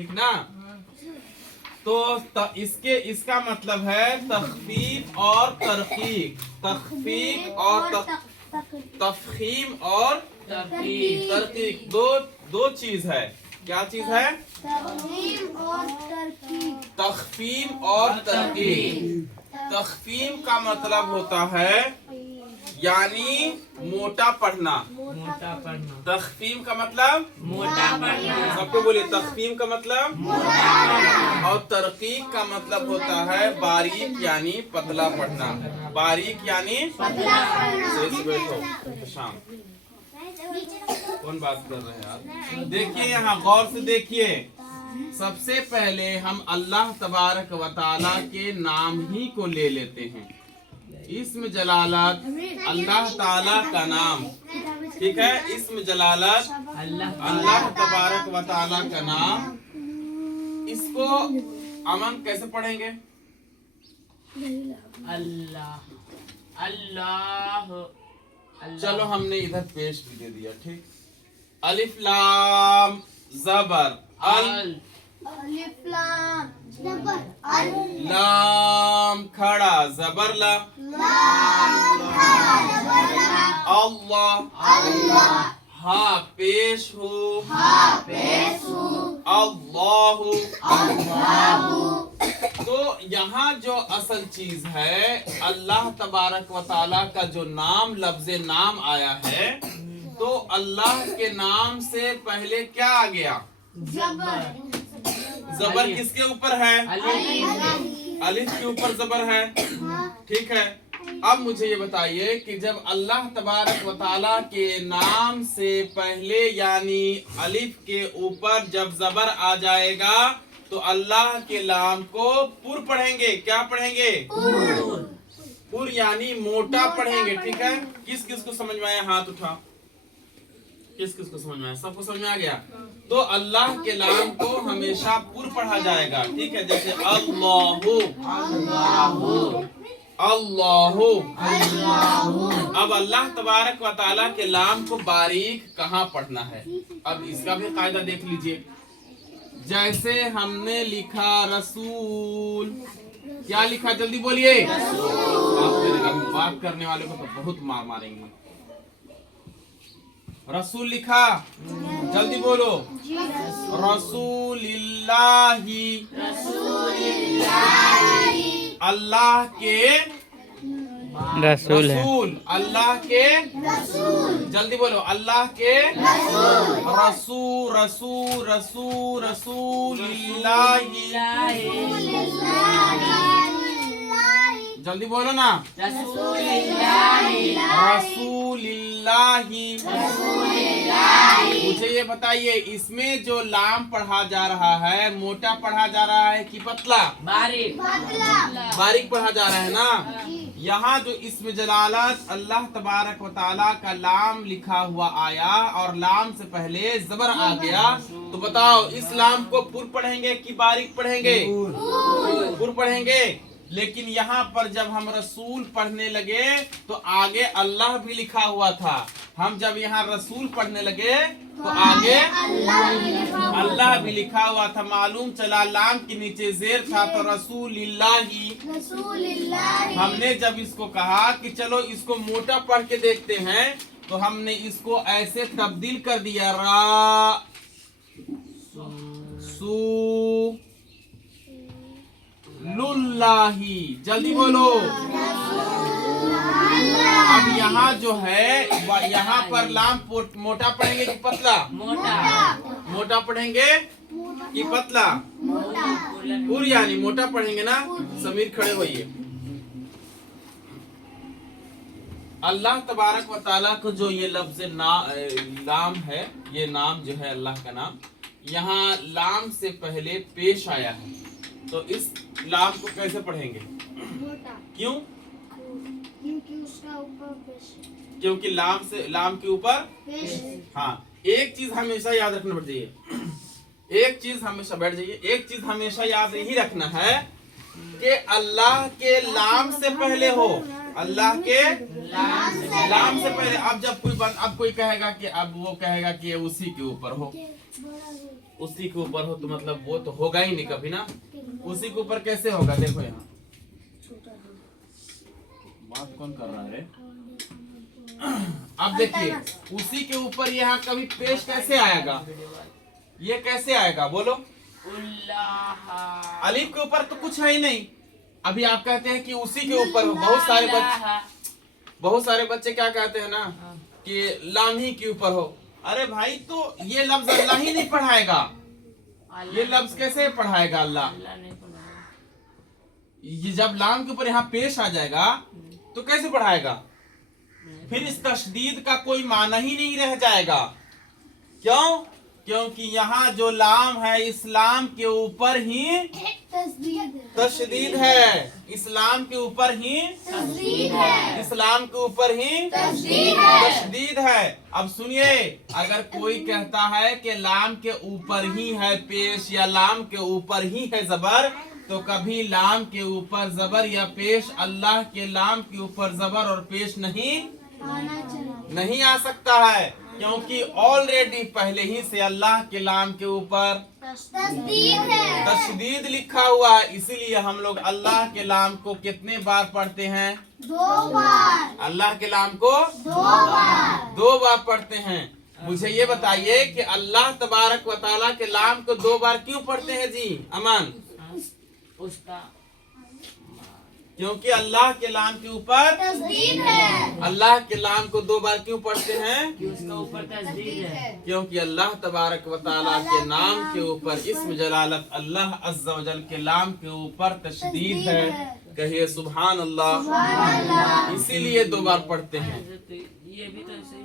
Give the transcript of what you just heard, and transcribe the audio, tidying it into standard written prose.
ठीक ना। तो इसका मतलब है तखफीफ और तरकीक, तखफीफ और तफहीम और तरकीक, दो चीज है। क्या चीज है? तखफीम और तरकीक। तखफीम का मतलब होता है यानी मोटा पढ़ना। तखफीम का मतलब मोटा पढ़ना। सबको बोलिए, तखफीम का मतलब मोटा पढ़ना। और तरकीक का मतलब होता है बारीक यानी पतला पढ़ना। बारीक यानी पतला पढ़ना। से बैठो शाम। कौन बात कर रहे हैं यार? देखिए यहाँ गौर से देखिए। सबसे पहले हम अल्लाह तबारक व तआला के नाम ही को ले लेते हैं। इस्म जलालत अल्लाह ताला का नाम, ठीक है। इस्म जलालत अल्लाह तबारक व तआला का नाम। इसको अमन कैसे पढ़ेंगे? अल्लाह अल्लाह। चलो हमने इधर पेश भी दे दिया, ठीक। अलिफ लाम ज़बर अल, अलिफ लाम ज़बर अल, लाम खड़ा ज़बर ला, लाम खड़ा ज़बर ला, अल्लाह अल्लाह हा पेश हो, हा पेश हो, अल्लाहु अल्लाहु। तो यहाँ जो असल चीज है, अल्लाह तबारक व तआला का जो नाम लफ्ज़े नाम आया है, तो अल्लाह के नाम से पहले क्या आ गया? ज़बर। ज़बर किसके ऊपर है? अलिफ। अलिफ के ऊपर ज़बर है, ठीक है। अब मुझे ये बताइए कि जब अल्लाह तबारक व तआला के नाम से पहले यानी अलिफ के ऊपर जब ज़बर आ जाएगा तो अल्लाह के नाम को पुर पढ़ेंगे। क्या पढ़ेंगे? पुर यानी मोटा पढ़ेंगे, ठीक है। किस किस को समझ में आया? हाथ उठा। किस किस को समझ में आया? सबको समझ में आ गया? तो अल्लाह के नाम को हमेशा पुर पढ़ा जाएगा, ठीक है। जैसे अल्लाहु, अल्लाहु, अब अल्लाह तबारक व तआला के नाम को बारीक कहाँ पढ़ना है? अब इसका भी कायदा देख लीजिए। जैसे हमने लिखा रसूल, क्या लिखा? जल्दी बोलिए। बात करने वाले को तो बहुत मार मारेंगे। रसूल लिखा, जल्दी बोलो। रसूलिल्लाही, अल्लाह के रसूल है। रसूल, अल्लाह के जल्दी बोलो, अल्लाह के रसूल, रसूल रसूल रसूलिल्लाही, जल्दी बोलो ना। रसूलिल्लाही। मुझे ये बताइए, इसमें जो लाम पढ़ा जा रहा है मोटा पढ़ा जा रहा है कि पतला? बारीक। बारीक पढ़ा जा रहा है ना। यहाँ जो इस्म जलालत अल्लाह तबारक व तआला का लाम लिखा हुआ आया और लाम से पहले ज़बर आ गया, तो बताओ इस लाम को पुर पढ़ेंगे कि बारीक पढ़ेंगे? पुर पढ़ेंगे। लेकिन यहाँ पर जब हम रसूल पढ़ने लगे तो आगे अल्लाह भी लिखा हुआ था। हम जब यहाँ रसूल पढ़ने लगे तो आगे अल्लाह भी लिखा हुआ था। मालूम चला लाम के नीचे जेर था तो रसूलिल्लाही। हमने जब इसको कहा कि चलो इसको मोटा पढ़ के देखते हैं, तो हमने इसको ऐसे तब्दील कर दिया, रा सू लुल्लाही। जल्दी बोलो। अब यहाँ जो है यहाँ पर लाम मोटा पढ़ेंगे कि पतला? मोटा पढ़ेंगे कि पतला? पुर यानी मोटा पढ़ेंगे ना। समीर खड़े होइए। अल्लाह तबारक व तआला को जो ये लफ्ज़ नाम है, ये नाम जो है अल्लाह का नाम, यहाँ लाम से पहले पेश आया है, तो इस लाम को कैसे पढ़ेंगे? क्यों? क्योंकि लाम के ऊपर। हाँ, एक चीज हमेशा याद रखना बैठ जाइए। एक चीज हमेशा बैठ जाइए। एक चीज हमेशा याद यही रखना है कि अल्लाह के लाम से पहले हो। अल्लाह के लाम से पहले। अब जब कोई कहेगा कि अब वो कहेगा कि उसी के ऊपर हो, उसी के ऊपर हो तो मतलब वो तो होगा ही नहीं कभी ना। उसी के ऊपर कैसे होगा? देखो यहाँ बात कौन कर रहा है रे? अब देखिए उसी के ऊपर यहाँ कभी पेश कैसे आएगा? ये कैसे आएगा बोलो? अल्लाह। अलीफ के ऊपर तो कुछ है ही नहीं। अभी आप कहते हैं कि उसी के ऊपर हो। बहुत सारे बच्चे क्या कहते हैं ना कि लाम ही के ऊपर हो। अरे भाई तो ये लफ्ज अल्लाह ही नहीं पढ़ाएगा। ये लफ्ज कैसे पढ़ाएगा अल्लाह? अल्लाह नहीं पढ़ाएगा। ये जब लाम के ऊपर यहाँ पेश आ जाएगा तो कैसे पढ़ाएगा? फिर इस तशदीद का कोई माना ही नहीं रह जाएगा। क्यों? क्योंकि यहाँ जो लाम है इस्लाम के ऊपर ही तशदीद है। इस्लाम के ऊपर ही इस्लाम के ऊपर ही तशदीद है। अब सुनिए, अगर कोई कहता है कि लाम के ऊपर ही है पेश या लाम के ऊपर ही है जबर, तो कभी लाम के ऊपर जबर या पेश अल्लाह के लाम के ऊपर जबर और पेश नहीं आ सकता है, क्योंकि ऑलरेडी पहले ही से अल्लाह के लाम के ऊपर तशदीद लिखा हुआ है। इसीलिए हम लोग अल्लाह के लाम को कितने बार पढ़ते हैं? 2 बार। अल्लाह के लाम को 2 बार पढ़ते हैं। मुझे ये बताइए कि अल्लाह तबारक व तआला के लाम को 2 बार क्यों पढ़ते हैं जी अमान? उसका क्योंकि अल्लाह के लाम के ऊपर तस्दीद है। अल्लाह के लाम को 2 बार क्यों पढ़ते हैं? कि उसका ऊपर तस्दीद है। क्योंकि अल्लाह तबारक व तआला के नाम के ऊपर इस्म जलालत अल्लाह अज़्ज़ा व जल के लाम के ऊपर तशदीद है। कहिए सुभान अल्लाह। इसीलिए 2 बार पढ़ते हैं। ये भी तो सही